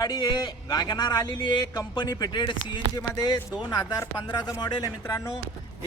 गाडी आहे वॅगनार आलेली आहे कंपनी फिटेड CNG मध्ये 2015चं मॉडेल आहे मित्रांनो।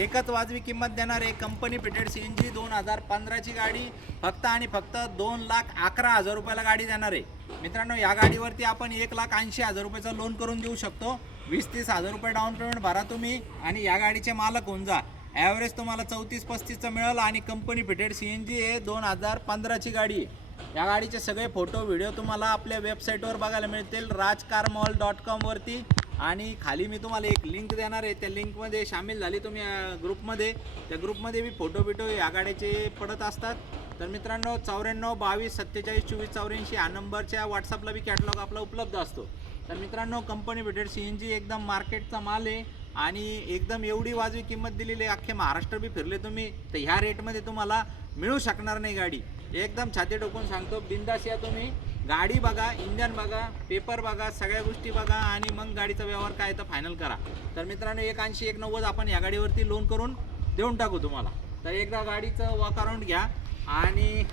एकच वाजवी किंमत देणार आहे कंपनी फिटेड CNG 2015ची गाडी फक्त आणि फक्त 2,11,000 रुपयाला गाडी देणार आहे मित्रांनो। या गाडीवरती आपण 1,80,000 रुपयाचं लोन करून देऊ शकतो। 20-30 हजार रुपये डाऊन पेमेंट भरा तुम्ही आणि या गाडीचे मालक होऊन जा। ॲव्हरेज तुम्हाला 34-35चं मिळेल आणि कंपनी फिटेड CNG आहे 2015ची गाडी आहे। या गाडीचे सगळे फोटो व्हिडिओ तुम्हाला आपल्या वेबसाईटवर बघायला मिळतील rajcarmall.com वरती। आणि खाली मी तुम्हाला एक लिंक देणार आहे, त्या लिंकमध्ये सामील झाली तुम्ही ग्रुपमध्ये, त्या ग्रुपमध्ये मी फोटो बिटो या गाडीचे पडत असतात। तर मित्रांनो 94 22 47 24 84 या नंबरच्या व्हॉट्सअपला बी कॅटलॉग आपला उपलब्ध असतो। तर मित्रांनो कंपनी फिटेड CNG एकदम मार्केटचा माल आहे आणि एकदम एवढी वाजवी किंमत दिलेली आहे। अख्खे महाराष्ट्र बी फिरले तुम्ही तर ह्या रेटमध्ये तुम्हाला मिळू शकणार नाही गाडी। एकदम छाती ठोकून सांगतो, बिंदास या तुम्ही, गाडी बघा, इंजन बघा, पेपर बघा, सगळ्या गोष्टी बघा आणि मग गाडीचा व्यवहार काय तर फायनल करा। तर मित्रांनो 180-190 आपण या गाडीवरती लोन करून देऊन टाकू तुम्हाला। तर एकदा गाडीचं वॉक अराउंड घ्या आणि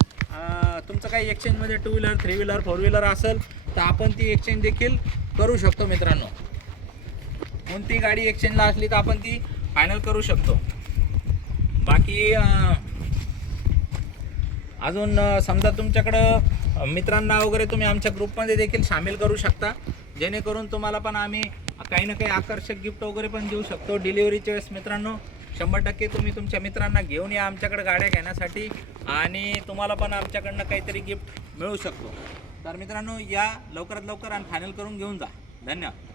तुमचं काही एक्सचेंजमध्ये 2 व्हीलर 3 व्हीलर 4 व्हीलर असेल तर आपण ती एक्सचेंज देखील करू शकतो मित्रांनो। कोणती गाडी एक्सचेंजला असली तर आपण ती फायनल करू शकतो। बाकी अजून समजा तुमच्याकडं मित्रांना वगैरे तुम्ही आमच्या ग्रुपमध्ये देखील सामील करू शकता, जेणेकरून तुम्हाला पण आम्ही काही ना काही आकर्षक गिफ्ट वगैरे पण देऊ शकतो डिलिव्हरीच्या वेळेस। मित्रांनो 100% तुम्ही तुमच्या मित्रांना घेऊन या आमच्याकडे गाड्या घेण्यासाठी आणि तुम्हाला पण आमच्याकडनं काहीतरी गिफ्ट मिळू शकतो। तर मित्रांनो या लवकरात लवकर आणि फायनल करून घेऊन जा। धन्यवाद।